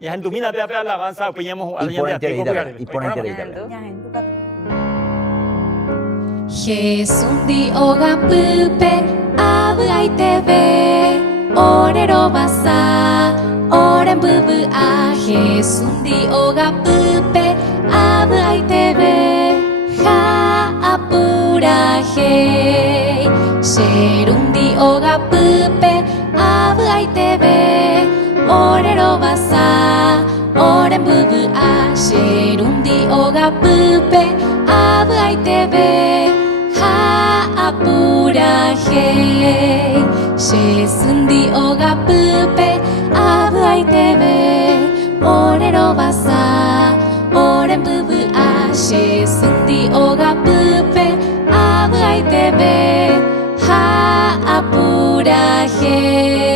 Yan domina te la avanza piñamos Y pon entera guitarra. Y pon entera guitarra. Jesundi oga pupe abu aitebe orero basa oren bubu a Jesundi oga pupe abu aitebe ha apura he Sherundi oga pupe abu aitebe orero basa oren bubu a Sherundi oga pupe abu aitebe apura he Shesundi oga pupe abu aitebe orero basa oren bubu a Shesundi oga pupe abu aitebe ha apura he